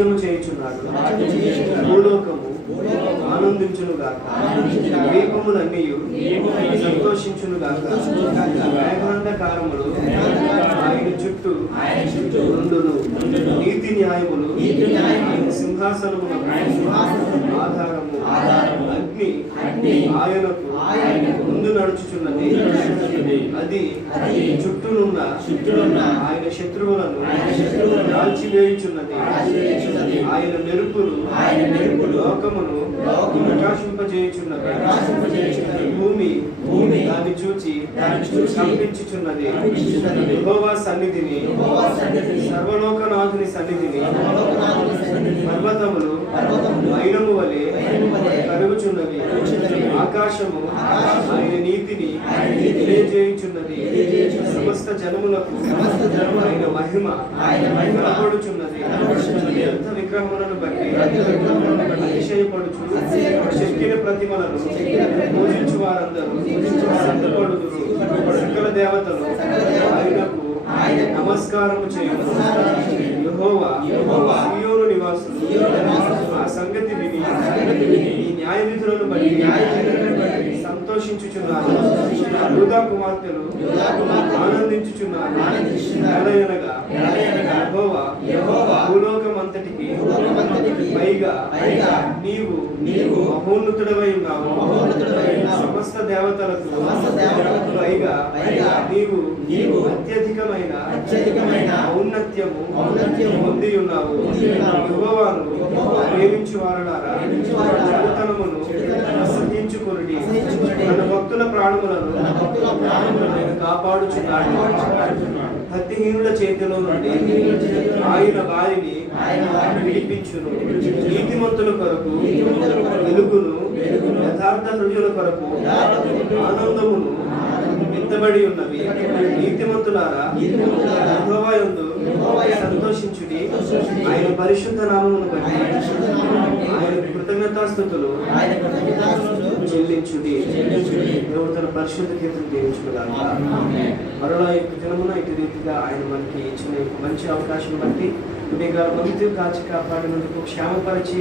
రాజ్యము చేయుచున్నాడు. భూలోకము ఆనందించునుగాక, దీపములన్నీ సంతోషించునుగాక. మేఘాంధకారములు ఆయన చుట్టూ ఉండును. నీతి న్యాయములు ఆయన సింహాసనమున ఆధారము. అగ్ని ఆయనకు ముందు నడుచుచున్నది. అది చుట్టూనున్న ఆయన శత్రువులను కాల్చివేయుచున్నది. ఆయన మెరుపులు లోకమును ప్రకాశింపజేయుచున్నది. భూమి దాన్ని చూచి కంపించుచున్నది. యెహోవా సన్నిధిని, సర్వలోకనాథుని సన్నిధిని పర్వతములు మైనము వలె కరుగుచున్నవి. ఆకాశము ఆయన నీతిని తెలియజేయుచున్నది. సమస్త జనములకు ఆయన మహిమ కనపడుచున్నది. వ్యర్థ విగ్రహములను బట్టి అతిశయపడుచు చెక్కిన ప్రతిమలను పూజించు వారందరూ సిద్ధపడుదురు. సకల దేవతలు ఆయనకు నమస్కారము చేయును. యెహోవా సీయోను నివాసులు ఆ సంగతి విని ఈ న్యాయ విధులను బట్టి సంతోషించుచున్నారు. యూదా కుమార్తెలు ఆనందించుచున్నారు. ఎలయనగా యెహోవా భూలోకమంతటికి పైగా నీవు మహోన్నతుడవై ఉన్నావు. సమస్త దేవతలకు పైగా నీవు అత్యధికమైన ఔన్నత్యము పొంది ఉన్నావు. యెహోవాను ప్రేమించు వారలారా, చెడుతనమును అసహించుకొనుడి. తన భక్తుల ప్రాణములను కాపాడుచున్నాడు. భక్తిహీనుల చేతిలో నుండి ఆయన వారిని విడిపించును. నీతిమంతుల కొరకు వెలుగును, యథార్థ హృదయుల కొరకు ఆనందమును విత్తబడి ఉన్నవి. నీతిమంతులారా, యెహోవా యందు సంతోషించుడి. ఆయన పరిశుద్ధ నామమును బట్టి ఆయన కృతజ్ఞతాస్తుతులు చెల్లించుడి. దేవుడు తన పరిశుద్ధ కీర్తన దీవించుగాక. మరలా ఈ దినమున ఇటు రీతిగా ఆయన మనకి ఇచ్చిన మంచి అవకాశం బట్టి భక్తి కాచి కాపాడినందుకు, క్షేమపరిచి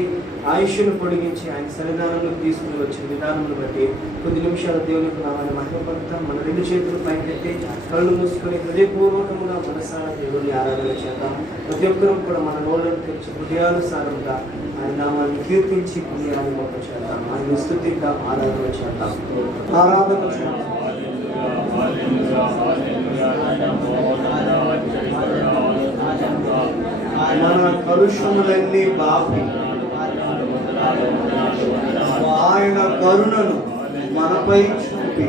ఆయుష్ను పొడిగించి ఆయన సన్నిధానంలో తీసుకుని వచ్చిన విధానమును బట్టి కొద్ది నిమిషాలు దేవునికి నామాన్ని మహిమపడతాం. మన రెండు చేతులు పైకెత్తి కళ్ళు మూసుకొని హృదయపూర్వకముగా మనసారా దేవుని ఆరాధన చేద్దాం. ప్రతి ఒక్కరూ కూడా మన నోళ్ళను తెరిచి హృదయానుసారంగా ఆయన నామాన్ని కీర్తించి పుణ్యాన్ని మొక్క చేద్దాం. ఆయన స్తుతిద్దాం, ఆరాధన చేద్దాం. ఆరాధన చేద్దాం. మన కలుషములన్నీ బాపి ఆయన కరుణను మనపై చూపి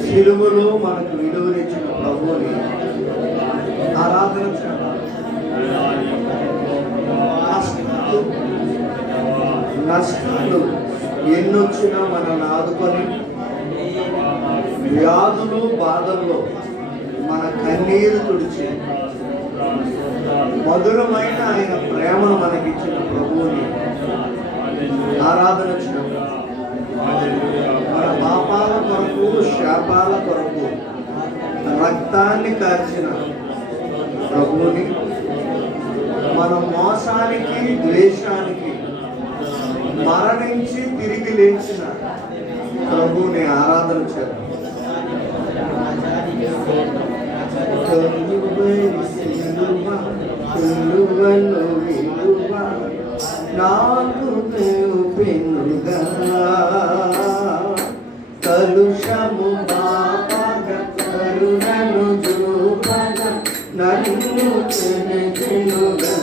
సిలువలో మనకు విలువనిచ్చిన ప్రభువుని ఆరాధన చేద్దాం. నష్టాలు ఎన్నొచ్చినా మనల్ని ఆదుకొని, వ్యాధులు బాధల్లో మన కన్నీరు తుడిచి మధురమైన ఆయన ప్రేమను మనకిచ్చిన ప్రభువుని ఆరాధన చేద్దాం. మన పాపాల కొరకు, శాపాల కొరకు రక్తాన్ని కార్చిన ప్రభువుని, మన మోసానికి, ద్వేషానికి మరణించి తిరిగి లేచిన ప్రభువుని ఆరాధన చేద్దాం. నాకు పెనుగా కలుషము బాపగ కరుణను చూపగ నన్ను చెనుగా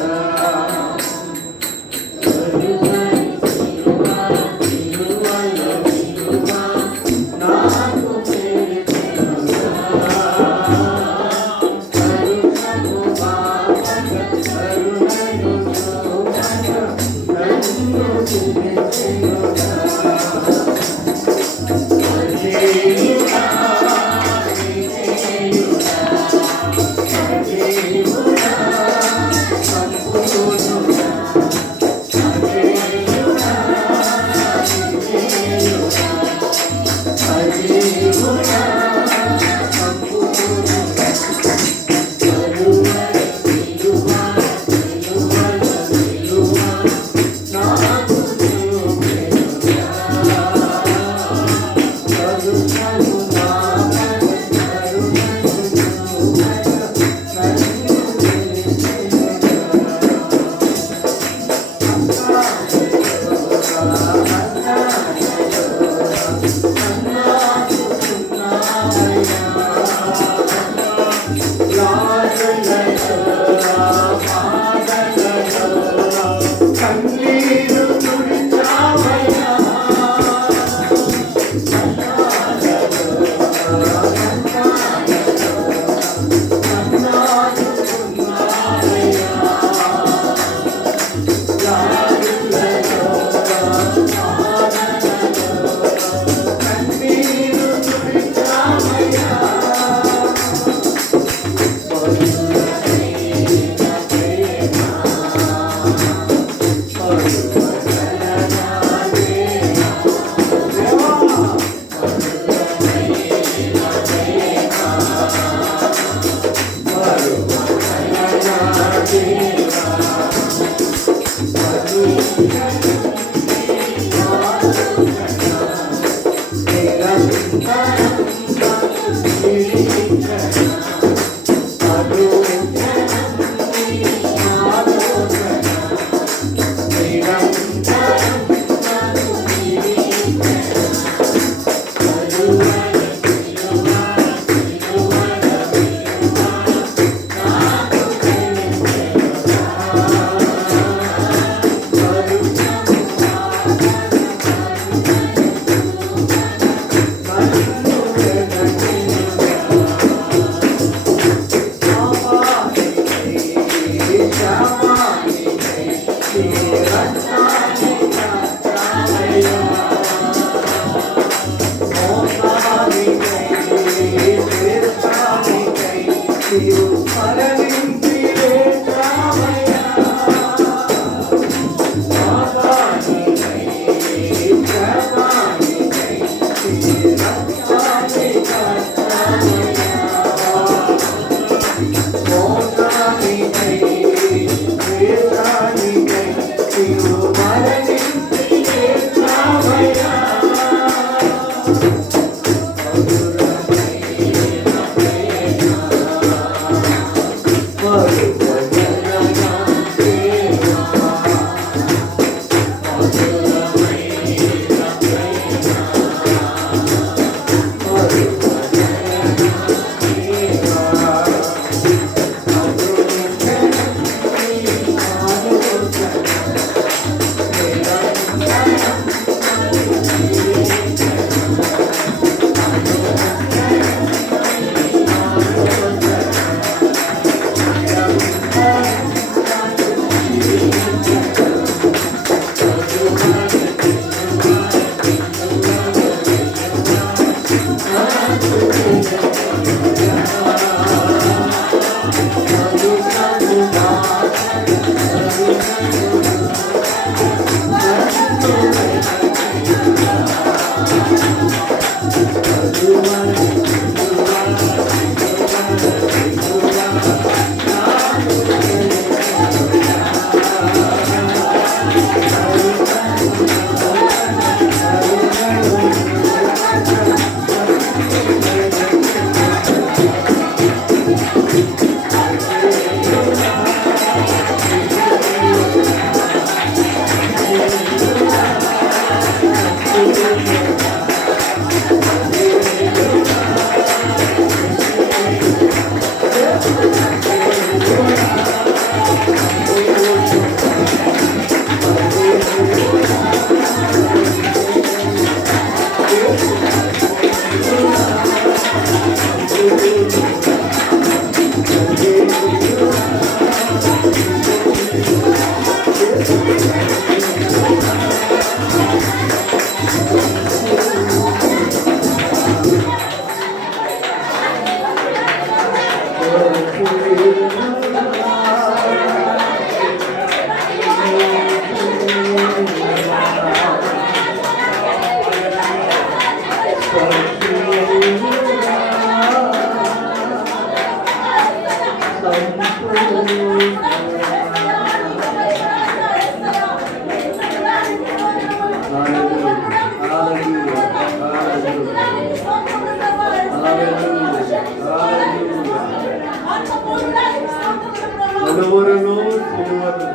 మనవరను సిలువను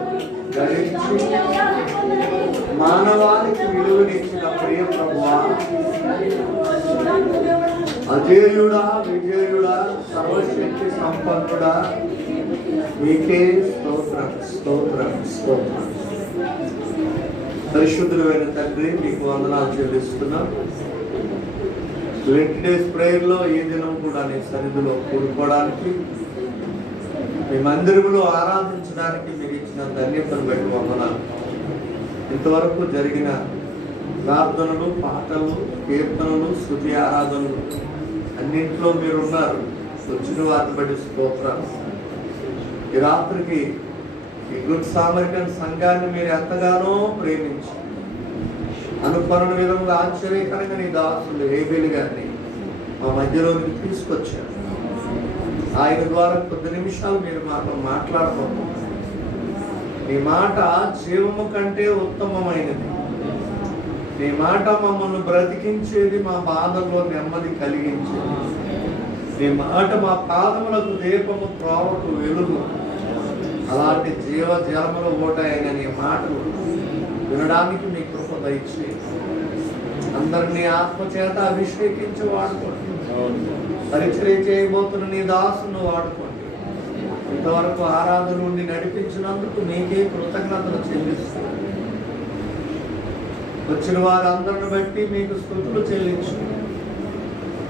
ధరించి మానవానికి విలువనిచ్చిన ప్రియ ప్రభువా, అజేయుడా, విజయుడా, సర్వశక్తి సంపన్నుడా, మీకే స్తోత్రం స్తోత్రం స్తోత్రం. పరిశుద్ధులైన తండ్రి, మీకు వందనాలు చెల్లిస్తున్నాం. 20 days ప్రేయర్లో ఈ దినం కూడా నీ సన్నిధిలో కూడుకోవడానికి, మీ మందిరంలో ఆరాధించడానికి మీరు ఇచ్చిన ధన్యతను బట్టి వందనాలు. ఇంతవరకు జరిగిన ప్రార్థనలు, పాటలు, కీర్తనలు, స్తుతి ఆరాధనలు అన్నింటిలో మీరు ఉన్నారు. వచ్చిన వారిని బట్టి స్తోత్రాలు. ఈ రాత్రికి ఈ గుడ్ సామరికన్ సంఘాన్ని మీరు ఎంతగానో ప్రేమించి అనుకరణ విధంగా ఆశ్చర్యకరంగా నీ దాసులు హేబేలు గారిని మా మధ్యలోకి తీసుకొచ్చారు. ఆయన ద్వారా కొద్ది నిమిషాలు మీరు మాతో మాట్లాడబోతున్నారు. నీ మాట జీవము కంటే ఉత్తమమైనది. నీ మాట మమ్మల్ని బ్రతికించేది, మా బాధలో నెమ్మది కలిగించేది. నీ మాట మా పాదములకు దీపము, త్రోవకు వెలుగు. అలాంటి జీవ జలములు ఓటాయన నీ మాటలు వినడానికి మీ కృప దయచేయండి. అందరినీ ఆత్మచేత అభిషేకించి వాడుకోండి. పరిచర్య చేయబోతున్న నీ దాసును వాడుకోండి. ఇంతవరకు ఆరాధన నుండి నడిపించినందుకు నీకే కృతజ్ఞతలు చెల్లిస్తున్నాను. వచ్చిన వారందరిని బట్టి మీకు స్తుతులు చెల్లించు.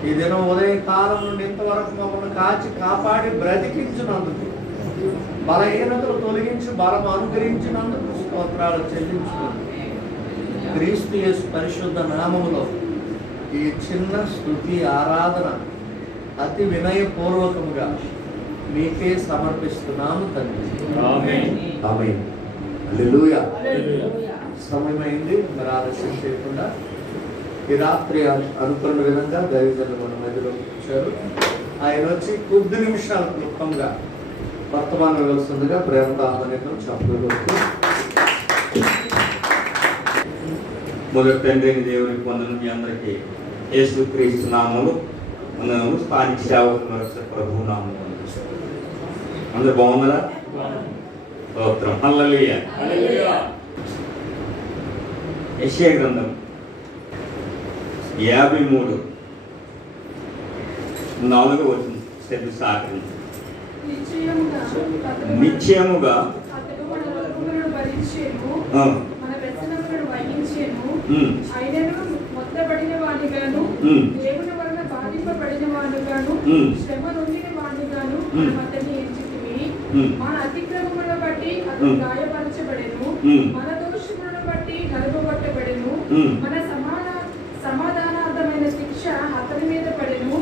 ఈ దినం ఉదయకాలం నుండి ఇంతవరకు మమ్మల్ని కాచి కాపాడి బ్రతికించినందుకు, బలహీనతలు తొలగించి బలం అనుగ్రహించినందుకు స్తోత్రాలు చెల్లించున్నాను. క్రీస్తు యేసు పరిశుద్ధ నామములో ఈ చిన్న స్తుతి ఆరాధన అతి వినయపూర్వకముగా మీకే సమర్పిస్తున్నాము తండ్రి. ఆమేన్ ఆమేన్. హల్లెలూయా. సమయమైంది, మరి ఆలస్యం చేయకుండా ఈ రాత్రి అనుకున్న విధంగా దైవజనులు మన మధ్యలో వచ్చారు. ఆయన వచ్చి కొద్ది నిమిషాలు క్లుప్తంగా వర్తమానం వెలుస్తుందిగా ప్రేమతో ఆహ్వానించడం చెప్పలేదు. మొదటి తండ్రి దేవునికి వందనం. మీ అందరికీ యేసుక్రీస్తు నామములు వందనములు. స్థానిక సేవకులు మరొకసారి ప్రభువు నామములు. అందరూ బాగున్నారా? స్తోత్రం. హల్లెలూయా. యెషయా గ్రంథం 53 4వ వచనం చదివి సాకరించు. నిశ్చయముగా మొత్తబడిన వాడిగాను, దేవుని వలన బాధింపబడిన వాడుగాను, శ్రమ నొందిన వాడుగాను అతన్ని ఎంచుకుని, మన అతిక్రమముల బట్టి అతను గాయపరచబడెను, మన దోషములను బట్టి నలుగొట్టబడెను, మన సమాధానార్థమైన శిక్ష అతని మీద పడెను,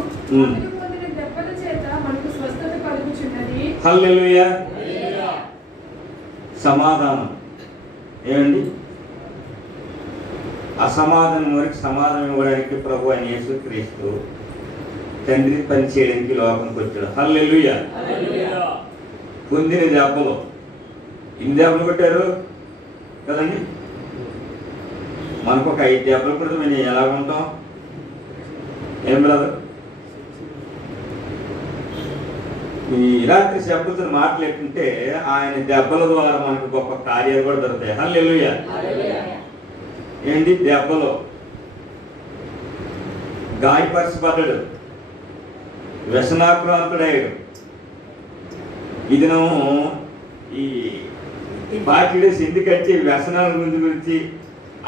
అతను పొందిన దెబ్బల చేత మనకు స్వస్థత కలుగుచున్నది. హల్లెలూయా. సమాధానం ఏమండి? అసమాధానం వరకు సమాధానం ఇవ్వడానికి ప్రభు అయిన యేసుక్రీస్తు తండ్రి పని చేయడానికి లోకంకి వచ్చాడు. హల్లెలూయా. పొందిన దెబ్బలు, ఇన్ని దెబ్బలు కొట్టారు కదండి. మనకు ఒక 5 దెబ్బలు కొడితే మేము ఎలా ఉంటాం? ఏం బ్రదర్? ఈ రాత్రి శబ్దతో మాట్లాడుతుంటే ఆయన దెబ్బల ద్వారా మనకు గొప్ప కార్యాలు కూడా దొరుకుతాయి. హల్లెలూయా. ఏంటి? దెబ్బలు గాయపరచబడ్డాడు, వ్యసనాక్రాంతుడయ్యాడు. ఈ దినం ఈ 40 days ఎందుకంటే వ్యసనాల గురించి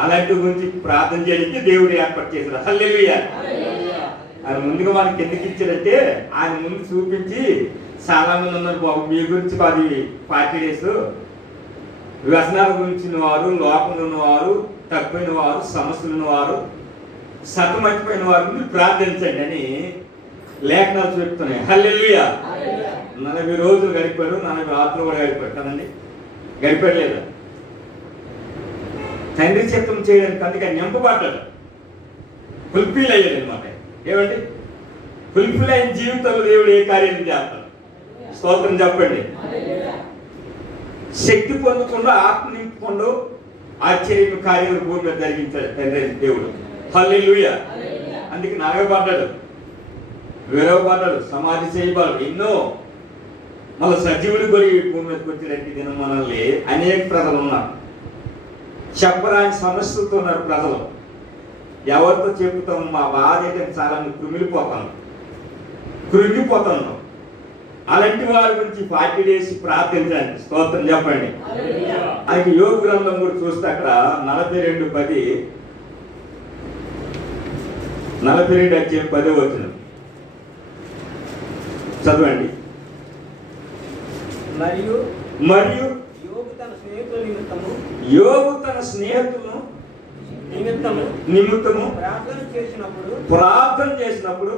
అలాంటి గురించి ప్రార్థన చేయడానికి దేవుడు ఏర్పాటు చేశాడు. హల్లెలూయా. ఆయన ముందుగా మనకి ఎందుకు ఇచ్చాడంటే ఆయన ముందు చూపించి, చాలా మంది ఉన్నారు బాబు మీ గురించి 40 days వ్యసనాల గురించి వారు, లోపంలో ఉన్నవారు, తక్కువైన వారు, సమస్యలు ఉన్నవారు, సతమతిపోయిన వారు మీరు ప్రార్థించండి అని లేఖనాలు చెప్తున్నాయి. హల్లెలూయా. 40 రోజులు గడిపాడు, 40 రాత్రులు కూడా గడిపాడు కదండి. గడిపాడు లేదా? తండ్రి చిత్తం చేయడానికి అందుకే నింపబడ్డాడు, ఫుల్ఫిల్ అయ్యాడు అనమాట. ఏమండి? ఫుల్ఫిల్ అయిన జీవితంలో దేవుడు ఏ కార్యం చేస్తాడు? స్తోత్రం చెప్పండి. శక్తి పొందకుండా, ఆత్మ నింపుకుండా ఆశ్చర్య కార్యాలు భూమి మీద జరిగించాడు తండ్రి దేవుడు. హల్లెలూయా. అందుకే నరగబడ్డాడు, విరవబడ్డాడు, సమాధి చేయబడ్డాడు, ఎన్నో మళ్ళీ సజీవుడు కూడా ఈ భూమి మీదకి వచ్చేటట్టు దినం మనల్ని అనేక ప్రజలు ఉన్నారు. చెప్పరాని సమస్యలతో ఉన్నారు ప్రజలు. ఎవరితో చెబుతాం? మా బాధ ఏంటంటే చాలా కృంగిపోతున్నాం. అలాంటి వారి గురించి 40 days ప్రార్థించండి. స్తోత్రం చెప్పండి. అది యోగ గ్రంథం కూడా చూస్తే అక్కడ 42:10 42:10 వచ్చిన చదవండి. మరియు యోబు తన స్నేహితుల నిమిత్తము ప్రార్థన చేసినప్పుడు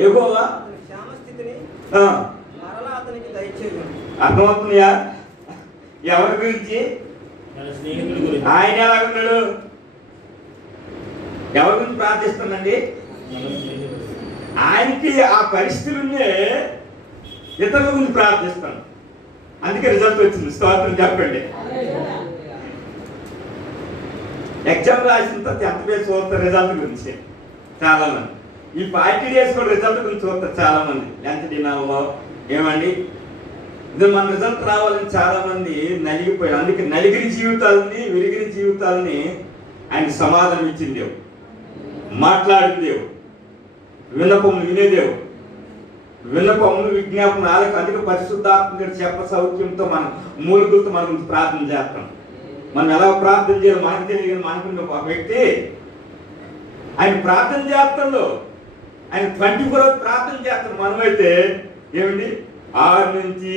యెహోవా క్షేమస్థితిని ఆ, మరలా అతనికి దయచేయును. అర్థమవుతుందా? ఎవరి గురించి? ఆయన ఎలాగున్నాడు? ఎవరి గురించి ప్రార్థిస్తుందండి? ఆయనకి ఆ పరిస్థితులున్నే ఇతరుల గురించి ప్రార్థిస్తాను. అందుకే రిజల్ట్ వచ్చింది. స్తోత్రం చెప్పండి. ఎగ్జామ్ రాసిన తర్వాత 10th base చూస్తారు రిజల్ట్ గురించి చాలా మంది. ఈ 40 days కూడా రిజల్ట్ గురించి చూస్తారు చాలా మంది. 10th దినాల్లో ఏమండి ఇది మన రిజల్ట్ రావాలని చాలా మంది నలిగిపోయారు. అందుకే నలిగిన జీవితాలని, విరిగిన జీవితాలని ఆయన సమాధానం ఇచ్చింది దేవుడు, మాట్లాడింది దేవుడు, విన్నపములు వినేదేవు, విన్నపములు విజ్ఞాపన ఆలక. అందుకే పరిశుద్ధాత్మ చెప్ప సౌఖ్యంతో మనం మూలుగులతో మన గురించి ప్రార్థన చేస్తాం. మనం ఎలా ప్రార్థన చేయాలి మనకు తెలియదు. మనకు ఒక వ్యక్తి ఆయన ప్రార్థన చేస్తాడు, ఆయన 24 hours ప్రార్థన చేస్తాడు. మనమైతే ఏమిటి 6 నుంచి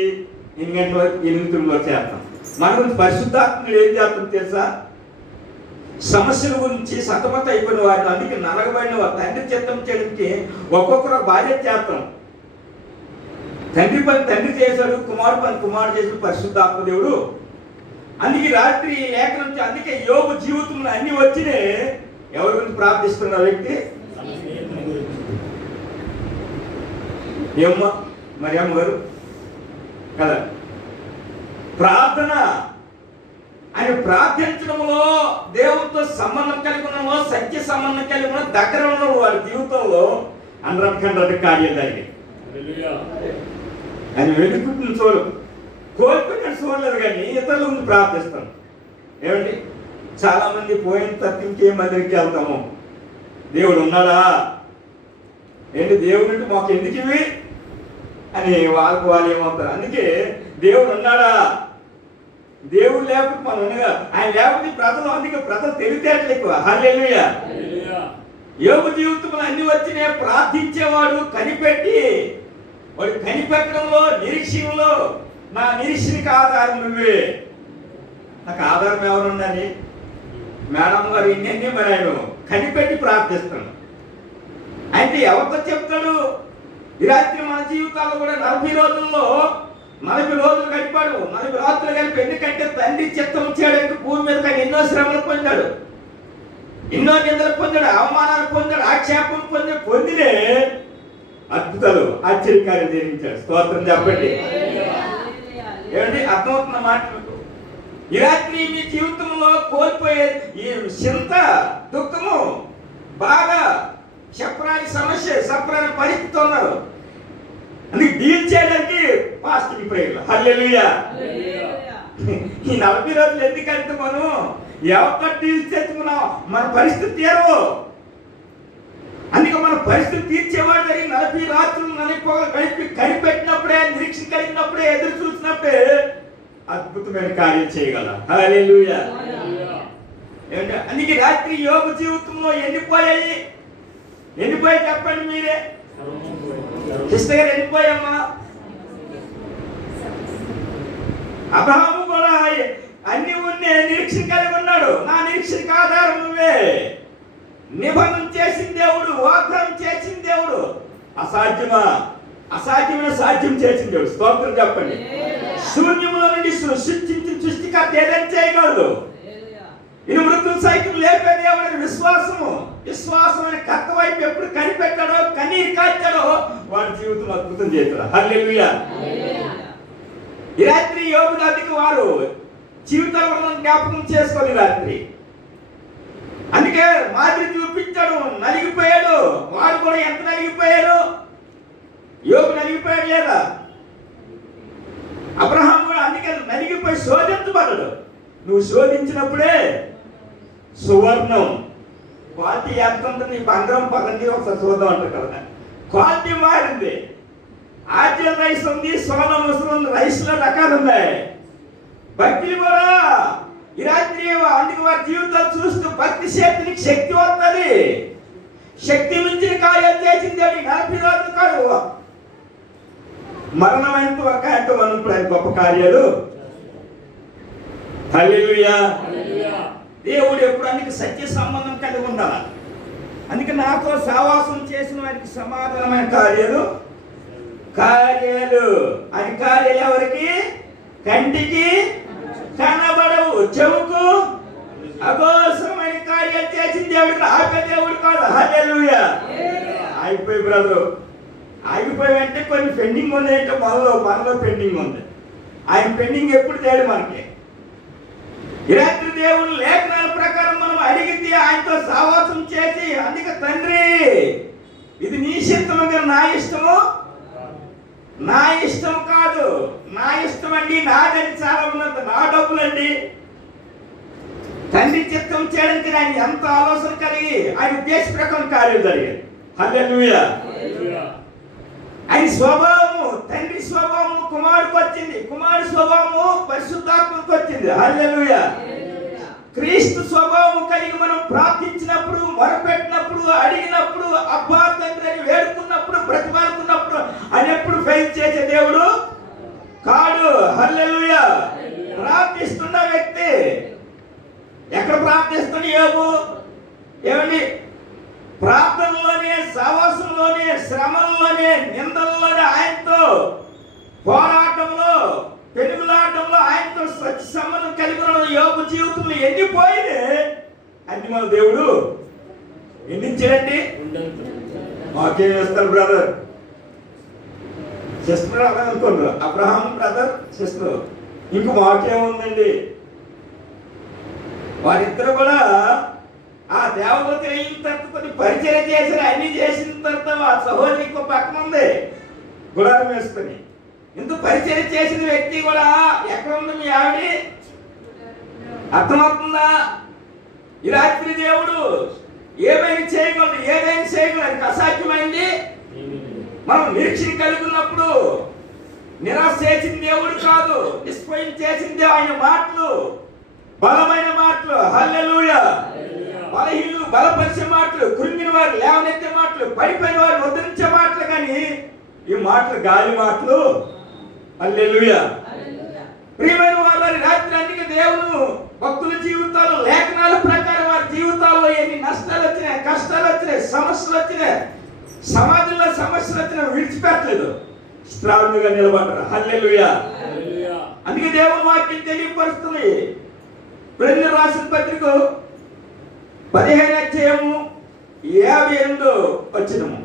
8 గంటల వరకు 8 వరకు చేస్తాం. మన గురించి పరిశుద్ధాత్మలు ఏం చేస్తాం తెలుసా? సమస్యల గురించి సతమత అయిపోయిన వారిని, అందుకే నలగబడిన వారు తండ్రి చిత్తం చేయడానికి ఒక్కొక్కరు బాధ్యత చేస్తాం. తండ్రి పని తండ్రి చేశాడు, కుమారుడు పని కుమారుడు చేశాడు, పరిశుద్ధాత్మ దేవుడు. అందుకే రాత్రి లేఖనం అందుకే యోబు జీవితంలో అన్ని వచ్చినాయి. ఎవరి గురించి ప్రార్థిస్తున్న వ్యక్తి ఏమ్మా మరి అమ్మగారు కదా ప్రార్థన. ఆయన ప్రార్థించడంలో దేవుడితో సంబంధం కలిగి ఉన్నామో, సత్య సంబంధం కలిగి ఉన్న దగ్గర ఉన్న వారి జీవితంలో అనరకంటే కార్యాలు జరిగాయి. ఆయన వెనుకుంటున్న కోల్పోయిన చూడలేదు, కానీ ఇతరుల గురించి ప్రార్థిస్తాను. ఏమండి చాలా మంది పోయిన తప్పించే మందికి వెళ్తాము. దేవుడు ఉన్నాడా ఏంటి? దేవుడు మాకు ఎందుకు ఇవి అని వాళ్ళు ఏమవుతారు. అందుకే దేవుడు ఉన్నాడా? దేవుడు లేకపోతే మనం ఉండగా, ఆయన లేకపోతే ప్రజలు, అందుకే ప్రజలు తెలివితేటలు ఎక్కువ. హల్లెలూయా. యోబు జీవితంలో అన్ని వచ్చినాయి. ప్రార్థించేవాడు కనిపెట్టి, వాడు కనిపెట్టడంలో, నిరీక్షణలో, నా నిరీక్షణకి ఆధారం నువ్వే. నాకు ఆధారం ఎవరున్నది? మేడం గారు ఇన్ని మరి ఆయన కనిపెట్టి ప్రార్థిస్తాను. అయితే ఎవరితో చెప్తాడు? ఈ రాత్రి మన జీవితాల్లో కూడా 40 రోజుల్లో 40 రోజులు గడిపాడు. 40 రాత్రులు కలిపి. ఎందుకంటే తండ్రి చిత్తం చేయడానికి భూమి మీద కానీ ఎన్నో శ్రమలు పొందాడు, ఎన్నో నిందలు పొందాడు, అవమానాలు పొందాడు, ఆక్షేపం పొందినే అద్భుతాలు ఆశ్చర్యకార్యం జరిగించాడు. స్తోత్రం చెప్పండి. ఏమండి అర్థమవుతున్న మాటలు? ఈ రాత్రి మీ జీవితంలో కోల్పోయే ఈ చింత, దుఃఖము, బాగా చెప్పరాని సమస్య, చెప్పరాని పరిస్థితి ఉన్నారు. అందుకే డీల్ చేయడానికి ఫాస్టింగ్ ప్రేయర్లు. హల్లెలూయా. ఈ 40 రోజులు ఎందుకంటే మనం ఎవరితో డీల్ తెచ్చుకున్నాం, మన పరిస్థితి తీరవు. అందుకే మన పరిస్థితి తీర్చేవాడు జరిగి 40 రాత్రులు 40 పగలు కలిపి కనిపెట్టినప్పుడే, నిరీక్షణ కలిగినప్పుడే, ఎదురు చూసినప్పుడే అద్భుతమైన కార్యం చేయగల. హల్లెలూయా. ఏమంటే అందుకే రాత్రి యోబు జీవితంలో ఎండిపోయాయి చెప్పండి మీరే. సిస్టర్ గారు ఎండిపోయామ్మా. అబ్రహాము కూడా అన్ని ఉన్నే నిరీక్షణ కలిగి ఉన్నాడు. నా నిరీక్షణకు ఆధారం నువ్వే. నిబంధన చేసిన దేవుడు, వాగ్దానం చేసిన దేవుడు. అసాధ్యమైన సాధ్యం చేసిన దేవుడు. స్తోత్రం చెప్పండి. శూన్యములో నుండి సృష్టించిన సృష్టికర్త ఏదైనా చేయగలడు. ఇను మృతుల సైతం లేపే దేవుడు. విశ్వాసం అనే కర్త వైపు ఎప్పుడు కనిపెట్టాడో, కన్నీరు కాచాడో వాడి జీవితం అద్భుతం చేస్తాడు. హల్లెలూయా. ఈ రాత్రి యోబు గారికి వారు జీవితాలను జ్ఞాపకం చేసుకొని రాత్రి అందుకే మాదిరి చూపించాడు. నలిగిపోయాడు. వాడు కూడా ఎంత నలిగిపోయాడు? యోబు నలిగిపోయాడు లేదా? అబ్రహాం కూడా అందుకే నలిగిపోయి శోధించబడడు. నువ్వు శోధించినప్పుడే సువర్ణం క్వాలిటీ ఎంత ఉంటుంది, బంగారం పదండి ఒకసారి చూద్దాం అంటారు కదా, క్వాలిటీ మారింది. ఆర్జినల్ రైస్ ఉంది, సోనా మసూర్ ఉంది, రైస్లో రకాలు ఉన్నాయి. భక్తులు కూడా ఈ రాత్రి అందుకు వారి జీవితాలు చూస్తూ భక్తి శక్తికి శక్తి వస్తుంది. శక్తి మించిన కార్యాలు చేసింది అని 40 రోజులు కాదు, మరణమైన వరకు అంటే మనం గొప్ప కార్యాలు. హల్లెలూయా. దేవుడు ఎప్పుడు అందుకు సత్య సంబంధం కలిగి ఉండాలి. అందుకే నాతో సహవాసం చేసిన వారికి సమాధానమైన కార్యాలు అది కార్యాలు ఎవరికి? కంటికి కనబడవు, చెవుకు అగోసమైన కార్యాలు చేసిన దేవుడికి ఆపే దేవుడు కాదు. హల్లెలూయా. ఆగిపోయి బ్రదరు, ఆగిపోయి అంటే కొన్ని పెండింగ్ ఉంది, అంటే మనలో పెండింగ్ ఉంది. ఆయన పెండింగ్ ఎప్పుడు తేడు మనకి. ఈ రాత్రి దేవుడు లేఖనాల ప్రకారం మనం అడిగితే ఆయనతో సహవాసం చేసి, అందుకే తండ్రి ఇది నీ ఇష్టము కానీ నా ఇష్టము, నా ఇష్టం కాదు, నా ఇష్టం అండి, నాదని చాలా ఉన్నంత నా డబ్బులండి. తండ్రి చిత్తం చేయడానికి ఆయన ఎంత ఆలోచన కలిగి ఆయన ఉద్దేశ ప్రకారం కార్యం జరిగేది. హల్లెలూయా. ఆయన స్వభావము, తండ్రి స్వభావము కుమారుడికి వచ్చింది, కుమారుడి స్వభావము పరిశుద్ధాత్మకు వచ్చింది. హల్లెలూయా. క్రీస్తు స్వభావము కలిగి మనం ప్రార్థించినప్పుడు, మొరపెట్టినప్పుడు, అడిగినప్పుడు, అబ్బా తండ్రి అని వేడుకున్నప్పుడు, బ్రతిమాలుకున్నప్పుడు ఆయన ఎప్పుడు ఫెయిల్ చేసే దేవుడు కాడు. హల్లెలూయా. ప్రార్థిస్తున్న వ్యక్తి ఎక్కడ ప్రార్థిస్తున్న ఏమండి? ప్రార్థనలోనే, సహవాసంలోనే, శ్రమంలోనే, నిందల్లోనే, ఆయనతో పోరాటంలో, పెనుగులాటంలో ఆయనతో సత్య సంబంధం కలిగి ఉన్న యోగు జీవితంలో ఎన్ని పోయినే అన్ని మన దేవుడు ఎన్నించాడండి. మాకేం చేస్తారు బ్రదర్ సిస్టర్ అలా అనుకున్నారు, అబ్రహాం బ్రదర్ సిస్టర్, ఇంక మాకేముందండి. వారిద్దరు కూడా ఆ దేవదూత అయిన తర్వాత కొన్ని పరిచయం చేశారు, అన్ని చేసిన తర్వాత ఆ సహోదరి ఇంకో పక్కన ఉంది గుడారం వేసుకొని. ఇంత పరిచయం చేసిన వ్యక్తి కూడా ఎక్కడ ఉంది మీ ఆవిడ? అర్థమవుతుందా? ఈ రాత్రి దేవుడు ఏమైనా చేయగలడు, ఏదైనా చేయగలడు, అది అసాధ్యమైంది. మనం నిరీక్షణ కలిగి ఉన్నప్పుడు నిరాశ చేసిన దేవుడు కాదు, డిస్పాయింట్ చేసింది ఆయన మాటలు, బలమైన మాటలు. హల్లెలూయా. బలహీనులు బలపరిచే మాటలు, కృంగిన వారు లేవనెత్తే మాటలు, పడిపోయిన వారు ఉద్ధరించే మాటలు. కానీ ఈ మాటలు గాలి మాటలు. హల్లెలూయా. ప్రియమైన వారి రాత్రి అందుకే దేవుడు భక్తుల జీవితాలు లేఖనాల ప్రకారం వారి జీవితాల్లో ఎన్ని నష్టాలు వచ్చినాయి, కష్టాలు వచ్చినాయి, సమస్యలు వచ్చినాయి, సమాజంలో సమస్యలు వచ్చినా విడిచిపెట్టలేదు, స్ట్రాంగ్ గా నిలబడ్డారు. హల్లెలూయా. అందుకే దేవుని వాక్యం తెలియపరుస్తుంది. ప్రేరణ రాసిన పత్రిక 15వ అధ్యాయము 58వ వచనము.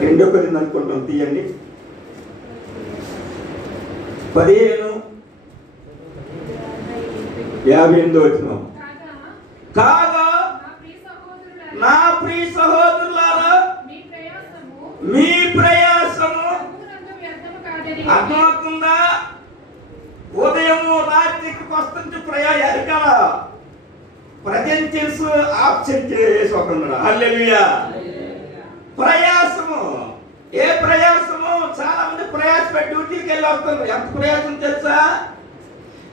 2 కొరింథీ అనుకుంటాం, తీయండి. 15:58 వచనం. కాగా నా ప్రియ సహోదరులారా మీ ప్రయాసము అర్థమవుతుందా? ఉదయము రాత్రికి వస్తుంటే ప్రయాణ ప్రజెంట్ చేసి ఆప్షన్ చేసి ఒకన్నాడు. హల్లెలూయా. ప్రయాసము, ఏ ప్రయాసము? చాలా మంది ప్రయాసపడి డ్యూటీకి వెళ్ళి వస్తున్నారు. ఎంత ప్రయాసం తెలుసా?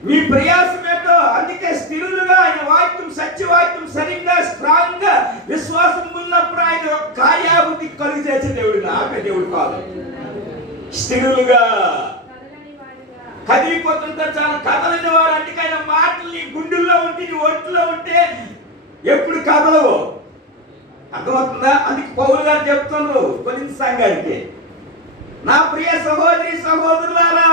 మీ ప్రయాసం ఏంటో. అందుకే స్థిరులుగా ఆయన వాక్యం, సత్యవాక్యం సరిగ్గా స్ట్రాంగ్ గా విశ్వాసం ఉన్నప్పుడు ఆయన కార్యాభివృద్ధి కలుగు చేసే దేవుడు, ఆపే దేవుడు కాదు. స్థిరులుగా కదిలిపోతుంటే చాలా కదలని వాడు. అందుకే ఆయన మాటలు నీ గుండెల్లో ఉంటే, నీ ఒంట్లో ఉంటే ఎప్పుడు కదలవు. అర్థమవుతుందా? అందుకే పౌలు గారు చెప్తున్నారు కొరింథీ సంఘానికి, నా ప్రియ సహోదరి సహోదరులారా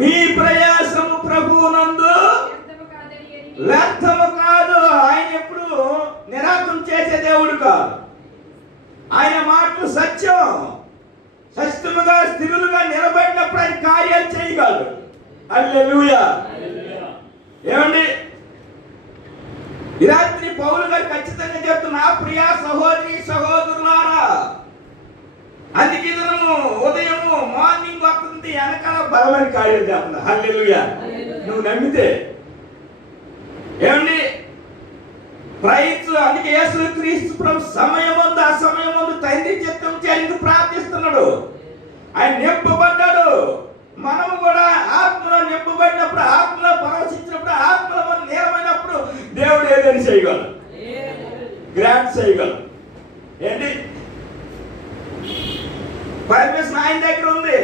మీ ప్రయాసము ప్రభువునందు వ్యర్థము కాదు. ఆయన ఎప్పుడు నిరాకరణ చేసే దేవుడు కాదు. ఆయన మాటలు సత్యం. సత్యముగా స్థిరులుగా నిలబడినప్పుడు ఆయన కార్యాలు చేయగలడు. హల్లెలూయా. ఏమండి? ఈ రాత్రి పౌలు గారు ఖచ్చితంగా చెప్తున్నా, ప్రియ సహోదరి సహోదరులారా అందుకే ఇతను ఉదయము మార్నింగ్ వస్తుంది వెనకాల బలమైన కార్యాలు చేస్తున్నా. హల్లెలూయా. నువ్వు నమ్మితే ఏమండి ప్రయత్నం. అందుకే యేసుక్రీస్తు ప్రభు సమయం ఉంది, ఆ సమయం ఉంది తండ్రి చిత్తం చేయండి ప్రార్థిస్తున్నాడు. ఆయన నింపబడ్డాడు. మనము కూడా ఆత్మలో నింపబడినప్పుడు, ఆత్మలో పరవశించినప్పుడు, ఆత్మలో మనం నీలమైనప్పుడు దేవుడు ఏదైనా చేయగలడు, గ్రాంట్ చేయగలడు. ఏంటి పర్మిషన్ ఆయన దగ్గర ఉంది.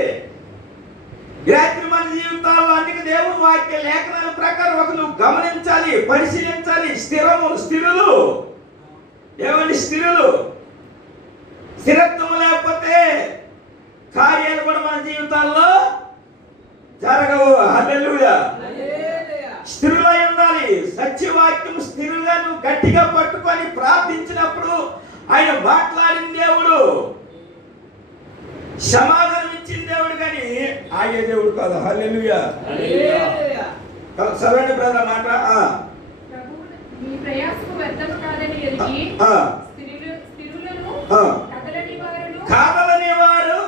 రాత్రి మన జీవితాల్లో అందుకే దేవుడు వాక్య లేఖనాల ప్రకారం ఒక నువ్వు గమనించాలి, పరిశీలించాలి. స్థిరులు ఏమండి స్థిరులు. స్థిరత్వం లేకపోతే కార్యాలు కూడా మన జీవితాల్లో జరగవు. హల్లెలూయా. స్థిరులై ఉండాలి. సత్యవాక్యం స్థిరుగా నువ్వు గట్టిగా పట్టుకొని ప్రార్థించినప్పుడు ఆయన మాట్లాడిన దేవుడు, సమాధానం ఇచ్చిన దేవుడు కానీ ఆగే దేవుడు కాదు. హల్లెలూయా. సరైన బ్రదర్ మాట. మీ ప్రయాసము వ్యర్థము కాదని ఎరిగి స్థిరులను కదలని వారు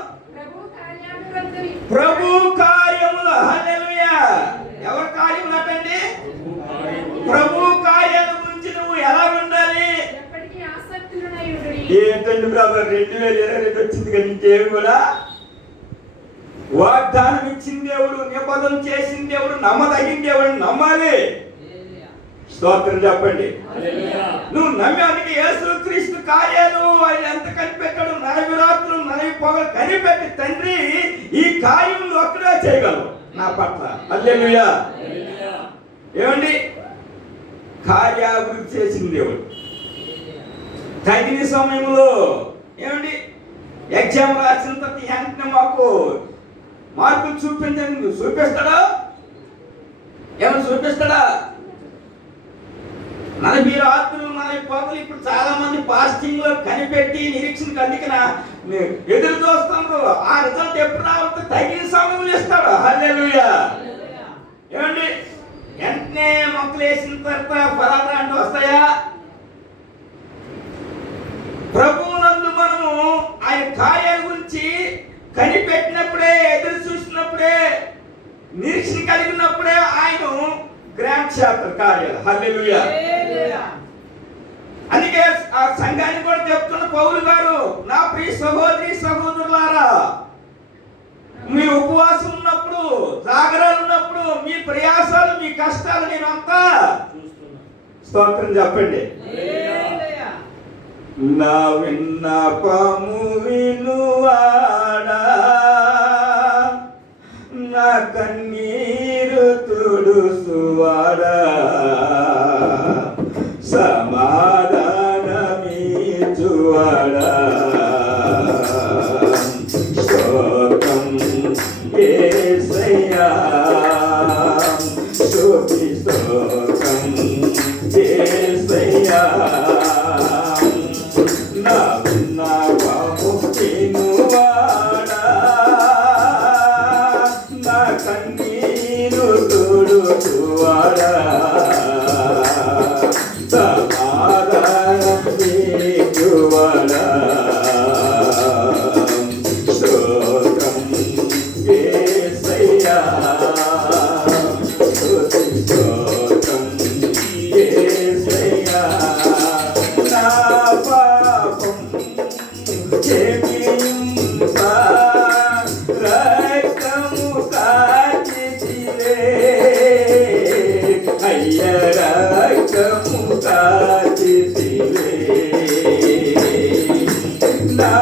ప్రభు కార్యములు. హల్లెలూయా. ఎవరి కార్యములు అటండి? ప్రభు కార్యాల గురించి నువ్వు ఎలా ఉండాలి? ఏంటండి బ్రదర్ 2022 వచ్చింది కానీ ఇంకేమి కూడా వాగ్దానం ఇచ్చిన దేవుడు, నిబంధన చేసిన దేవుడు, నమ్మదగిన దేవుడు నమ్మాలి. స్తోత్రం చెప్పండి. నువ్వు నమ్మానికి యేసుక్రీస్తు కార్యాలు ఆయన ఎంత కనిపెట్టాడు. 40 రాత్రులు 40 పొగలు కనిపెట్టి తండ్రి ఈ కార్యములు ఒక్కడే చేయగలవు నా పట్ల. హల్లెలూయా. ఏమండి కార్యాభివృద్ధి చేసిన దేవుడు తగిన సమయంలో ఏమండి ఎగ్జామ్ రాసిన తర్వాత వెంటనే మాకు మార్కులు చూపిస్తాడా? ఏమన్నా చూపిస్తాడా? 40 రాత్రులు 40 పొగలు ఇప్పుడు చాలా మంది ఫాస్టింగ్ లో కనిపెట్టి నిరీక్షణ అందుకన ఎదురు చూస్తున్నారు. ఆ రిజల్ట్ ఎప్పుడు రావచ్చు? తగిన సమయంలో ఇస్తాడు. హల్లెలూయా. ఏమండి వెంటనే మొక్కలు వేసిన తర్వాత ఫలాలు అంటే వస్తాయా? ప్రభువునందు మనము ఆయన కార్యాల గురించి కనిపెట్టినప్పుడే, ఎదురు చూసినప్పుడే, నిరీక్షణ కలిగినప్పుడే ఆయన గ్రాంట్ చేస్తారు కార్యాలు. హల్లెలూయా. అందుకే ఆ సంఘానికి కూడా చెప్తున్న పౌలు గారు, నా ప్రియ సహోదరి సహోదరులారా, మీ ఉపవాసం ఉన్నప్పుడు, జాగరాలు ఉన్నప్పుడు, మీ ప్రయాసాలు, మీ కష్టాలు నేనంతా స్తోత్రం చెప్పండి. నా విన్నపము వినువాడా, నా కన్నీరు తుడుసువాడా, సమాధానమిచ్చువాడా, స్తోత్రం యేసయ్యా, స్తుతి స్తోత్రం యేసయ్యా. నా విన్నపము వినువాడా, నా కన్నీరు తుడుచువాడా, సమాధానమిచ్చువాడా, స్తోత్రం యేసయ్యా, స్తుతి స్తోత్రం యేసయ్యా. నా పాపం క్షమింపా, రక్తము కార్చితివే, అయ్య రక్తము కార్చితివే. నా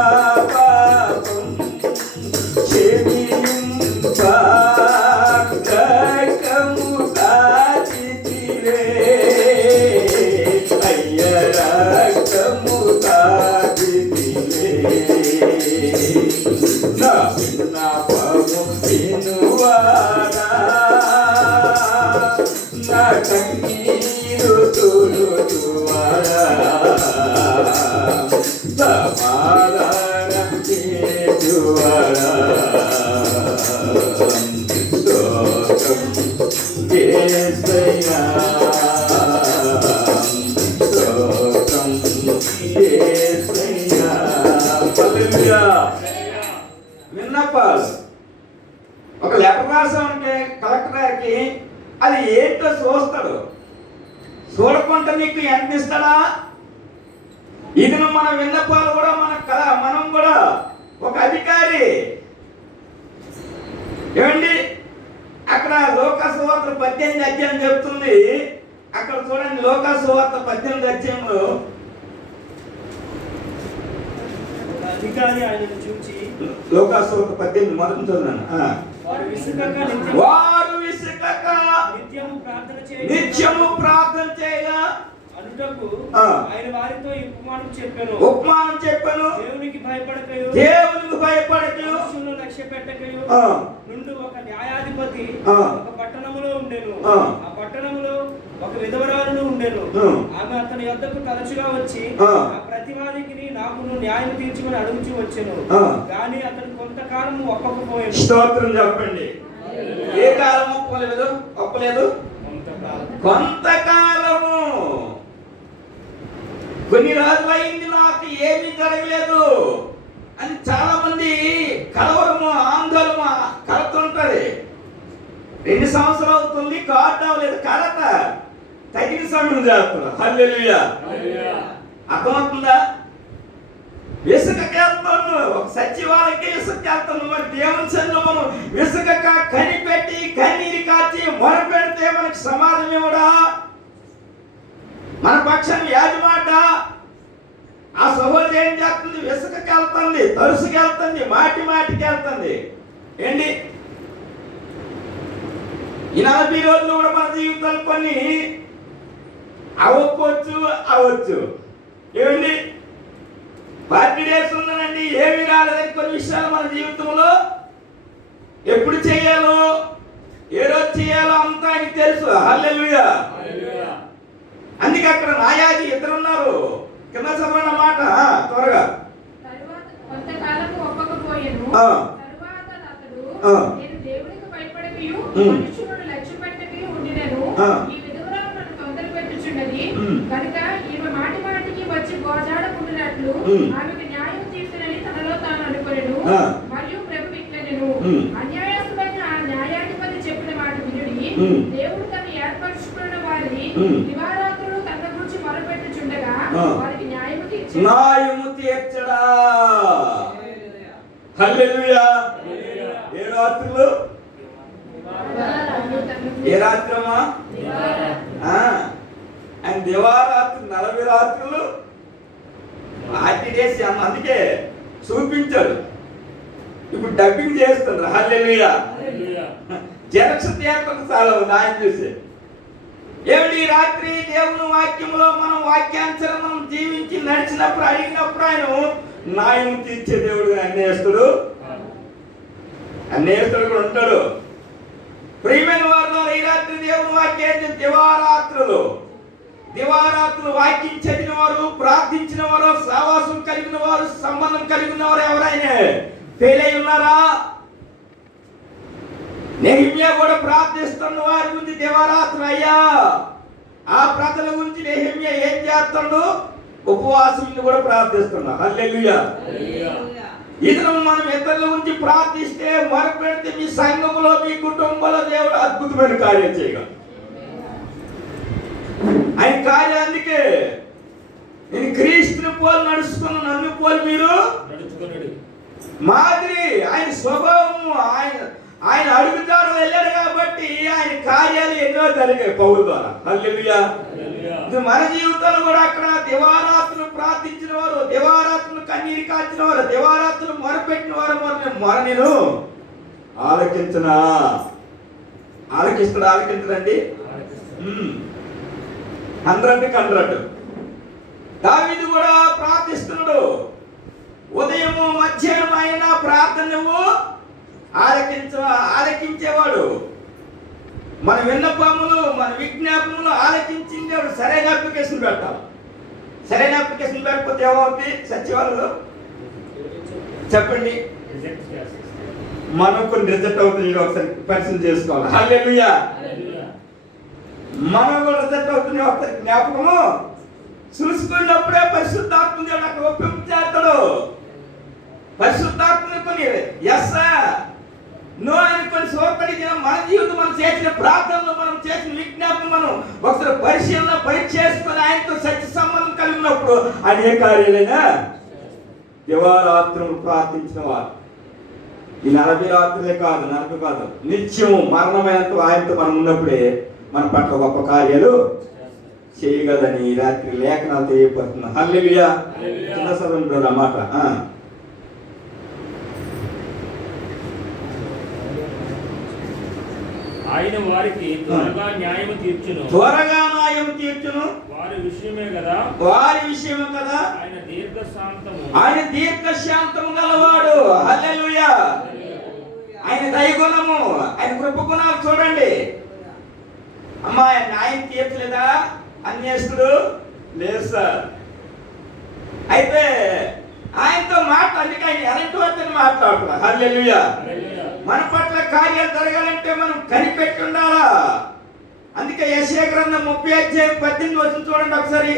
పాపం క్షమింపా, రక్తము కార్చితివే, అయ్య రక్తము కార్చితివే. నా విన్నపము వినువాడా, నా కన్నీరు తుడుచువాడా, సమాధానమిచ్చువాడా, స్తోత్రం యేసయ్యా, స్తోత్రం యేసయ్యా. హల్లెలూయా. విన్నపాలు. ఒక లెటర్ రాసామంటే కలెక్టర్ గారికి అది ఏంటో చూస్తాడు. చూడకుండా నీకు ఎంత ఇస్తాడా? ఇది మన విన్నపాలు కూడా మనం కూడా ఒక అధికారి. ఏమండి, అక్కడ లోకాసు వార్త 18 అధ్యాయం చెప్తుంది. అక్కడ చూడండి, లోకాసు వార్త 18 అధ్యాయంలో అధికారి ఆయనను చూచి లోకాసు వార్త 18 మొదటి చదువున్నాను. వారు విసుకక నిత్యము ప్రార్థన చేయగా అనుటకు ఆ. ఆయన వారితో ఈ ఉపమానం చెప్పాను. దేవునికి భయపడకయు మనుషులను లక్ష్య పెట్టకయు నుండి ఒక న్యాయాధిపతి ఒక పట్టణములో ఉండెను. ఆ పట్టణములో ఒక విధవరాలు ఉండెను. ఆమె అతని యొద్దకు తరచుగా వచ్చి ఆ ప్రతివాదికి నాకును న్యాయం తీర్చుకుని అడుగుచూ వచ్చెను. కానీ అతను కొంతకాలము ఒప్పకపోయాడు. స్తోత్రం చెప్పండి. ఏ కాలం ఒప్పలేదు? కొంతకాలము. కొన్ని రోజులైంది, నాకు ఏమీ జరగలేదు అని చాలా మంది కలవరము, ఆందోళన కలుగుతుంటది. 2 సంవత్సరాలు అవుతుంది, కార్డు అవ్వలేదు. కలత తగిన సమయం చేస్తున్నారు. హల్లెలూయా. అర్థమవుతుందా? ఇసుకెళ్తాను, ఒక సచివాలయకి ఇసుకెళ్తాను. మరి దేవుని సన్నిధిలో మనం ఇసుక కనిపెట్టి కన్నీరు కాచి మొరపెడితే మనకి సమాధానం ఇవ్వడా? మన పక్షం యాజమాట. ఆ సహోదరి ఏం చేస్తుంది? ఇసుకకి వెళ్తుంది, తరుసుకి వెళ్తుంది, మాటికి వెళ్తుంది. ఏంటి ఈ 40 రోజులు కూడా మన జీవితాలు కొన్ని అవ్వచ్చు. ఏమండి, 40 డేస్ ఉందనండి, ఏమి రాలేదని కొన్ని విషయాలు మన జీవితంలో ఎప్పుడు చేయాలో, ఏ రోజు చేయాలో అంతా ఆయనకి తెలుసు. హల్లెలూయా. అందుకే అక్కడ న్యాయాధి 2 ఉన్నారు. కింద చదవన్న మాట త్వరగా. కొంతకాలము ఒప్పకపోయెను. తరువాత అతడు నేను దేవునికి భయపడకయు మనుషులను లక్ష్యపెట్టకయు ఉండినను. ఈ విధవరాలు నన్ను తొందర పెట్టుచున్నది కనుక ఈమె మాటికి వచ్చి గోజాడకుండునట్లు ఆమెకు న్యాయం తీర్చునని తనలో తాను అనుకొనెను. మరియు ప్రభు ఇట్లనెను, అన్యాయస్తుడైన ఆ న్యాయాధిపతి చెప్పిన మాట వినుడి. దేవుడు తను ఏర్పరచుకున్న వారిని దివారాత్రులు తన గురించి మొరపెట్టుచుండగా వారికి న్యాయము తీర్చడా. హల్లెలూయా. ఏ రాత్రులు? ఏ రాత్రమా? ఆయన దివారాత్రులు 40 రాత్రులు 40 డేస్. అందుకే చూపించాడు. ఇప్పుడు డబ్బింగ్ చేస్తున్నారు. హల్లెలూయా. జరక్ష థియేటర్ చాలా ఆయన చూసి. ఏమిటి, రాత్రి దేవుని వాక్యంలో మనం వాక్యానుసారం మనం జీవించి నడిచినప్పుడు, అడిగినప్పుడు ఆయన న్యాయం తీర్చే దేవుడు. అన్యాయస్తుడు కూడా ఉంటాడు. ప్రియమైన వారిలో ఈ రాత్రి దేవుని వాక్యం దివారాత్రులు వాక్యం చదివిన వారు, ప్రార్థించిన వారు, సహవాసం కలిగిన వారు, సంబంధం కలిగిన వారు ఎవరైనా ఫెయిల్ అయి ఉన్నారా? నెహెమ్యా కూడా ప్రార్థిస్తున్న వారి గురించి దివారాత్రులు. అయ్యా, ఆ ప్రజల గురించి నెహెమ్యా ఏం చేస్తాడు? ఉపవాసం కూడా ప్రార్థిస్తున్నా. హల్లెలూయా. ఇతను మనం ఇతరుల గురించి ప్రార్థిస్తే, మొరపెడితే మీ సంఘములో, మీ కుటుంబంలో దేవుడు అద్భుతమైన కార్యం చేయగలడు. ఆయన కార్యం. అందుకే నేను క్రీస్తుని పోలి నడుచుకున్న, నన్ను పోలి మీరు మాదిరి. ఆయన స్వభావము, ఆయన అడుగుతాడు వెళ్ళాడు కాబట్టి ఆయన కార్యాలు ఎన్నో జరిగాయి పౌలు ద్వారా. హల్లెలూయా. మన జీవితంలో కూడా అక్కడ దివారాత్రులు ప్రార్థించిన వారు, దివారాత్రులు కన్నీరు కాచిన వారు, దివారాత్రులు మొరపెట్టిన వారు నేను ఆలకించడండి. 100 దావీదు కూడా ప్రార్థిస్తున్నాడు. ఉదయము మధ్యాహ్నం అయిన ప్రార్థన నువ్వు ఆలకించేవాడు. మన విన్నపములు, మన విజ్ఞాపములు ఆలకించేవాడు. సరైన అప్లికేషన్ పెట్టాలి. సరైన అప్లికేషన్ పెట్టకపోతే ఏమవుతుంది? సచివాలయంలో చెప్పండి, మనం కొన్ని రిజెక్ట్ అవుతుంది. ఒకసారి పరిశీలన చేసుకోవాలి. హల్లెలూయా. మనం కూడా రిజెక్ట్ అవుతుంది. ఒకసారి జ్ఞాపకము చూసుకున్నప్పుడే పరిశుద్ధాత్మ దేవుడు అక్కడ ఒప్పించేస్తాడు. పరిశుద్ధాత్మని కొని ఎస్ నో అనుకొని సోపడిన మన జీవితం, మనం చేసిన ప్రార్థనలు, మనం చేసిన విజ్ఞాపన, మనం ఒకసారి పరిశీలన పరీక్ష చేసుకొని ఆయనతో సత్య సంబంధం కలిగినప్పుడు ఆయన ఏ కార్యాలైనా దివారాత్రులు ప్రార్థించిన వారు ఈ 40 రాత్రులే కాదు, 40 కాదు, నిత్యం మరణమైనంత ఆయనతో మనం ఉన్నప్పుడే మన పట్ల గొప్ప కార్యాలు చేయగలని రాత్రి లేఖనాలు తెలియపడుతున్నా. హల్లెలూయా. చిన్న సభలో అన్నమాట. ఆయన వారికి త్వరగా న్యాయం తీర్చును, త్వరగా న్యాయం తీర్చును, వారి విషయమే కదా, వారి విషయమే కదా. ఆయన దీర్ఘశాంతము, ఆయన దీర్ఘశాంతము గలవాడు. హల్లెలూయా. ఆయన దయగుణము, ఆయన కృపగుణాలు చూడండి. అమ్మా న్యాయం తీర్చలేదా అన్యేస్తుడు? లేదు సార్. అయితే ఆయనతో అందుకే ఆయన ఎలాంటి వారితో మాట్లాడుతున్నారు. హల్లెలూయా. మన పట్ల కార్యాలు జరగాలంటే మనం కనిపెట్టి ఉండాలా. అందుకే యెషయా గ్రంథం 30:18 చూడండి ఒకసారి.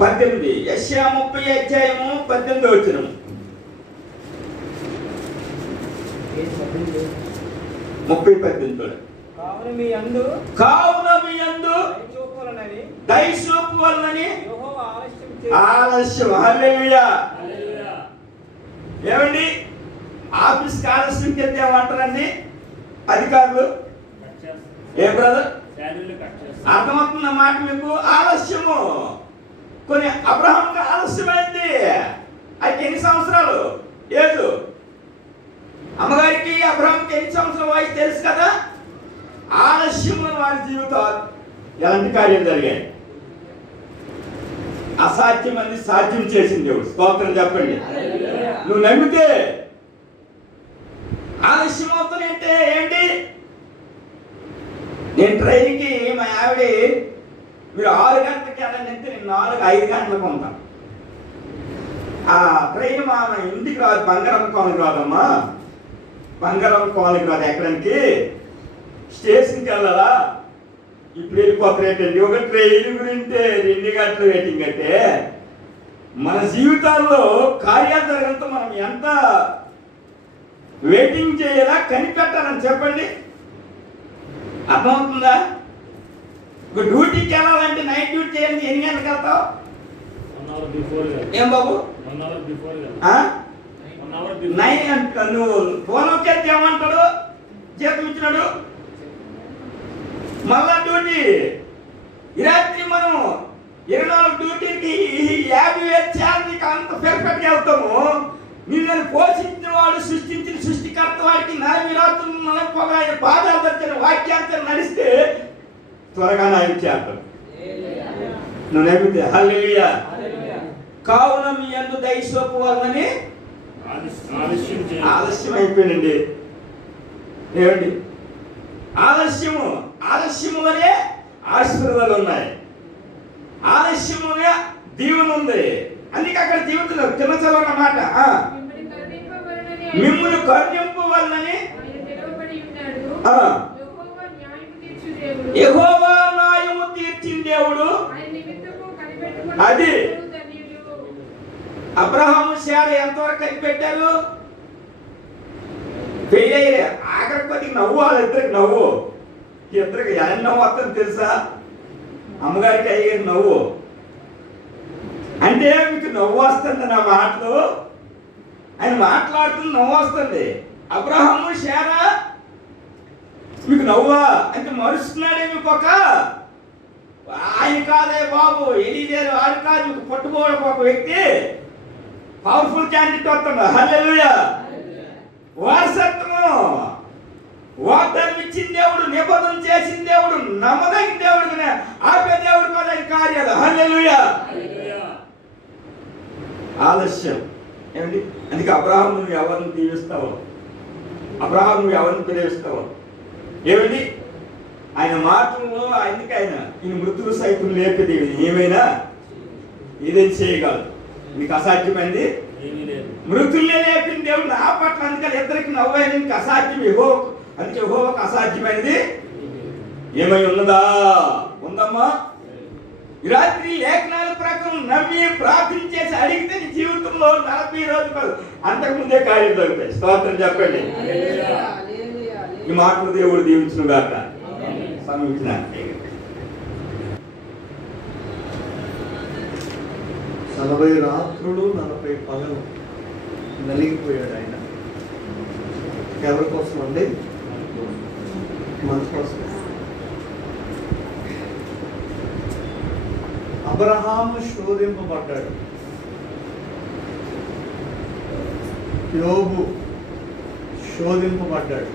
18 యెషయా 30:18 30:18 కావున మీ యందు దయ చూపువలనని ఆలస్యం. హల్లెలూయా. ఏమండి ఆఫీస్కి ఆలస్యంకి వెళ్తే ఏమంటారండి అధికారులు? ఏ బ్రదర్ అర్థమవుతున్న మాట మీకు? ఆలస్యము. కొన్ని అబ్రహాంకి ఆలస్యమైంది. అయితే ఎన్ని సంవత్సరాలు ఏదు? అమ్మగారికి అబ్రహాంకి ఎన్ని సంవత్సరాల వయసు తెలుసు కదా. ఆలస్యము వారి జీవితాలు ఎలాంటి కార్యాలు జరిగాయి? అసాధ్యమని సాధ్యం చేసింది దేవుడు. స్తోత్రం చెప్పండి. నువ్వు నమ్మితే ఆలస్యం అవుతుంది అంటే ఏంటి? నేను ట్రైన్కి మా ఆవిడ మీరు 6 గంటలకి వెళ్ళండి, నేను 4-5 గంటలకు ఉంటాను. ఆ ట్రైన్ మా ఇంటికి రాదు, బంగారం కాలనీకి రాదమ్మా. బంగారం కాలనీకి రాదు, ఎక్కడానికి స్టేషన్కి వెళ్ళాలా. ఇప్పుడు వెళ్ళిపోతారేంటండి? ఒక ట్రైన్ గురించి 2 గంటలు వెయిటింగ్ అంటే మన జీవితాల్లో కార్యాలు జరగడంతో మనం ఎంత వెయిటింగ్ చేయాలా, కనిపెట్టాలని చెప్పండి. అర్థమవుతుందా? ఒక డ్యూటీకి వెళ్ళాలంటే నైట్ డ్యూటీ చేయాలంటే ఎన్ని గంటలకు వెళ్తావు? ఏం బాబు 9 గంటలు. నువ్వు ఫోన్ వచ్చేది ఏమంటాడు? జీతం ఇచ్చినాడు మళ్ళా డ్యూటీ. ఈ రాత్రి మనం 24 డ్యూటీకి 50,000 శాలరీకి అంత పెర్ఫెక్ట్గా వెళ్తాము. నిన్ను పోషించిన వాడు, సృష్టించిన సృష్టికర్త వాడికి 40 రాత్రులు 40 ఆయన పాదాలు తెచ్చిన వాక్యాంతం నడిస్తే త్వరగా న్యాయం చేస్తాడు. నువ్వు నమ్మితే. హల్లెలూయా. కావున మీ యందు దయ చూపువలనని ఆలస్యం అయిపోయిందండి. ఏమండి ఆలస్యము వలే ఆశీర్వాదాలు ఉన్నాయి, ఆలస్యమునే దీవెన ఉంది. అందుకే అక్కడ జీవితంలో చిన్న చదవన్న మాట, మిమ్మల్ని కరుణింపవలనని యెహోవా న్యాయము తీర్చిన దేవుడు. అది అబ్రహాము శారా ఎంతవరకు కనిపెట్టారు? పెళ్ళయ్యే ఆఖరి కొద్దిగా నవ్వు, వాళ్ళిద్దరికి నవ్వు. ఇద్దరికి ఎలా నవ్వు వస్తుంది తెలుసా? అమ్మగారికి అయ్యేది నవ్వు. అంటే మీకు నవ్వు వస్తుంది నా మాటలు, ఆయన మాట్లాడుతున్న నవ్వు వస్తుంది. అబ్రహాము శారా మీకు నవ్వా అంటే మరుస్తున్నాడే మీకు ఒక ఆయన కాదే బాబు, ఎలియేజరు ఆడు కాదు, మీకు పట్టుకోవడం ఒక వ్యక్తి పవర్ఫుల్ క్యాండిడేట్ వస్తాడు. హల్లెలూయా. వారసత్వము వాగ్దానం ఇచ్చిన దేవుడు, నిబంధన చేసిన దేవుడు, నమ్మదగిన దేవుడు, ఆపే దేవుడు కాదు ఆయన కార్యాలు. హల్లెలూయా. ఆలస్యం ఏమండి? అందుకే అబ్రహాము నువ్వు ఎవరిని దీవిస్తావు? అబ్రహాము నువ్వు ఎవరిని ప్రేమిస్తావు? ఏమిటి ఆయన మాటల్లో? అందుకే ఆయన ఈయన మృతులు సైతం లేపేది ఏమైనా ఏదైనా చేయగలదు. నీకు అసాధ్యమైంది మృతుల్నే లేపిన దేవుడు నా పట్ల. అందుకని ఇద్దరికి నవ్వైన నీకు అసాధ్యం అందుకే యెహోవాకు అసాధ్యమైనది ఏమై ఉన్నదా? ఉందమ్మా. ఈ రాత్రి లేఖనాల ప్రకారం నమ్మి ప్రార్థించేసి అడిగితే నీ జీవితంలో 40 రోజులు అంతకుముందే కార్యం జరుగుతాయి. స్తోత్రం చెప్పండి. ఈ మాటలు దేవుడు దీవించును గాక. సమీక్షణ 40 రాత్రులు 40 పగలు నలిగిపోయాడు ఆయన. ఎవరి కోసం అండి? మన కోసం. అబ్రహాము శోధింపబడ్డాడు, యోబు శోధింపబడ్డాడు.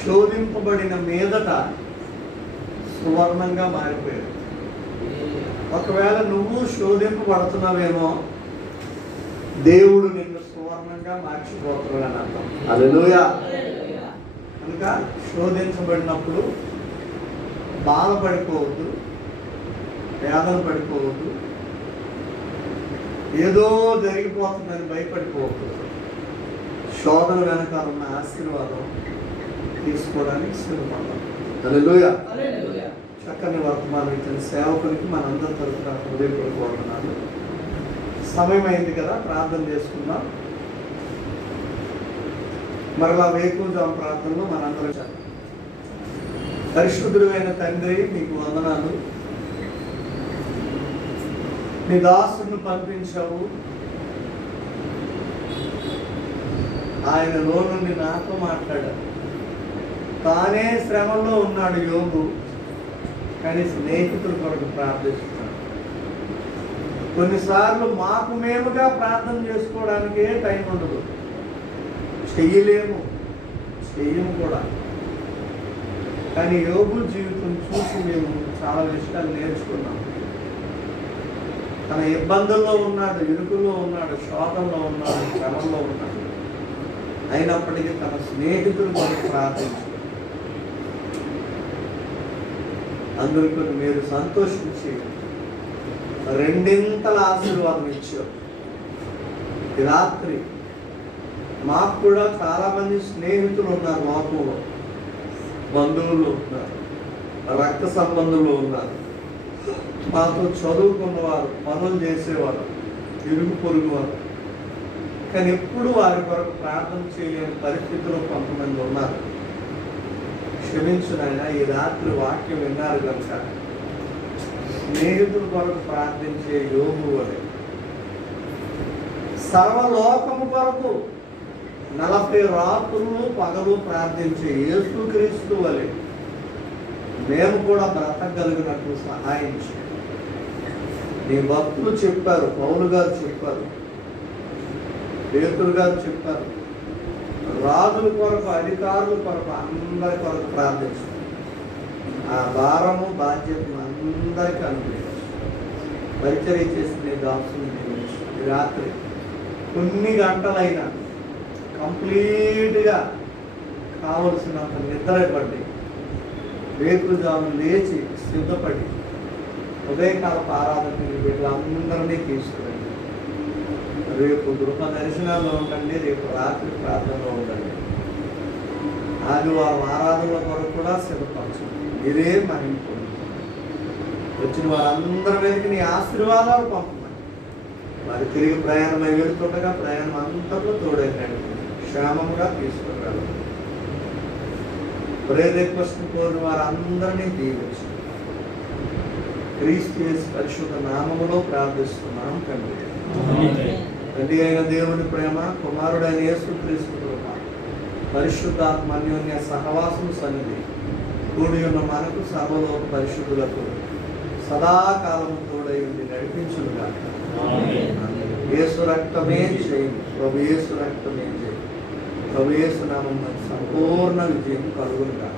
శోధింపబడిన మీదట సువర్ణంగా మారిపోయాడు. ఒకవేళ నువ్వు శోధింపబడుతున్నావేమో, దేవుడు నిన్ను సువర్ణంగా మార్చిపోతున్నాడని అర్థం. హల్లెలూయా. కనుక శోధించబడినప్పుడు బాధపడిపోవద్దు, వేదన పడిపోవద్దు, ఏదో జరిగిపోతుందని భయపడిపోవద్దు. శోధన వెనకాల ఉన్న ఆశీర్వాదం తీసుకోవడానికి సిద్ధపడ్డాం. హల్లెలూయా. చక్కని వర్తమానం ఇచ్చిన సేవకునికి మనందరి తరఫున హృదయపూర్వకన్నాను. సమయం అయింది కదా, ప్రార్థన చేసుకుందాం. మరలా వేకువజాము ప్రార్థనలో మనందరం. పరిశుద్ధుడైన తండ్రి, మీకు వందనాలు. నీ దాసుని పంపించావు, ఆయనలో నుండి నాతో మాట్లాడాడు. తానే శ్రమలో ఉన్నాడు యోబు, కానీ స్నేహితుల కొరకు ప్రార్థిస్తున్నాడు. కొన్నిసార్లు మాకు మేముగా ప్రార్థన చేసుకోవడానికే టైం ఉండదు, చెయ్యము కూడా. కానీ యోబు జీవితం చూసి మేము చాలా విషయాలు నేర్చుకున్నాం. తన ఇబ్బందుల్లో ఉన్నాడు, ఇరుకుల్లో ఉన్నాడు, శోధంలో ఉన్నాడు, శ్రమంలో ఉన్నాడు. అయినప్పటికీ తన స్నేహితుల కొరకు ప్రార్థించాడు. అందరికీ మీరు సంతోషించి రెండింతల ఆశీర్వాదం ఇచ్చారు. ఈ రాత్రి మాకు కూడా చాలామంది స్నేహితులు ఉన్నారు, లోకంలో బంధువులు ఉన్నారు, రక్త సంబంధులు ఉన్నారు, మాతో చదువుకున్నవారు, పనులు చేసేవారు, ఇరుగు పొరుగు వారు. కానీ ఎప్పుడు వారి కొరకు ప్రార్థన చేయలేని పరిస్థితిలో కొంతమంది ఉన్నారు. క్షమించు నాయన, ఈ రాత్రి వాక్యం విన్నారు కనుక స్నేహితుల కొరకు ప్రార్థించే యోగు వలె, సర్వలోకము కొరకు 40 రాత్రులు పగలు ప్రార్థించే యేసుక్రీస్తు వలె మేము కూడా బ్రతకగలిగినట్లు సహాయం చేయండి. నీ భక్తులు చెప్పారు, పౌలు గారు చెప్పారు, పేతురు గారు చెప్పారు, రాజుల కొరకు, అధికారుల కొరకు, అందరి కొరకు ప్రార్థించు. ఆ భారము బాధ్యతను అందరికీ అనుభవించు. పరిచర్య చేసిన దాసుని నియమించు. ఈ రాత్రి కొన్ని గంటలైనా కంప్లీట్గా కావలసినంత నిద్రపడి వేకుజాము లేచి సిద్ధపడి ఉదయకాలపు ఆరాధనకి వీళ్ళందరినీ తీసుకురండి. రేపు గృహ దర్శనాల్లో ఉండండి, రేపు రాత్రి ప్రార్థనలో ఉండండి. ఆదివారం ఆరాధనల కొరకు కూడా సిద్ధపరచండి. మీరే మహింపు వచ్చిన వారందరి మీదకి నీ ఆశీర్వాదాలు పంపమని, వారి తిరిగి ప్రయాణమై వెళుతుండగా ప్రయాణం అంతట్లో తోడైనాడు, క్షేమంగా తీసుకురాడు. ప్రేయర్ రిక్వెస్ట్ కోరిన వారందరినీ దీవించు. క్రీస్తు యేసు పరిశుద్ధ నామములో ప్రార్థిస్తున్నాం తండ్రి. తండ్రి అయిన దేవుని ప్రేమ, కుమారుడైన యేసుక్రీస్తు కృప, పరిశుద్ధాత్మ అన్యోన్య సహవాసం సన్నిధి కూడి ఉన్న మనకు సర్వలోక పరిశుద్ధులకు సదాకాలం తోడై ఉండి నడిపించునుగా. యేసు రక్తమే చేయి, ప్రభు యేసు రక్తమే చేయి, ప్రభు యేసు నామమున సంపూర్ణ విజయం కలుగునుగా.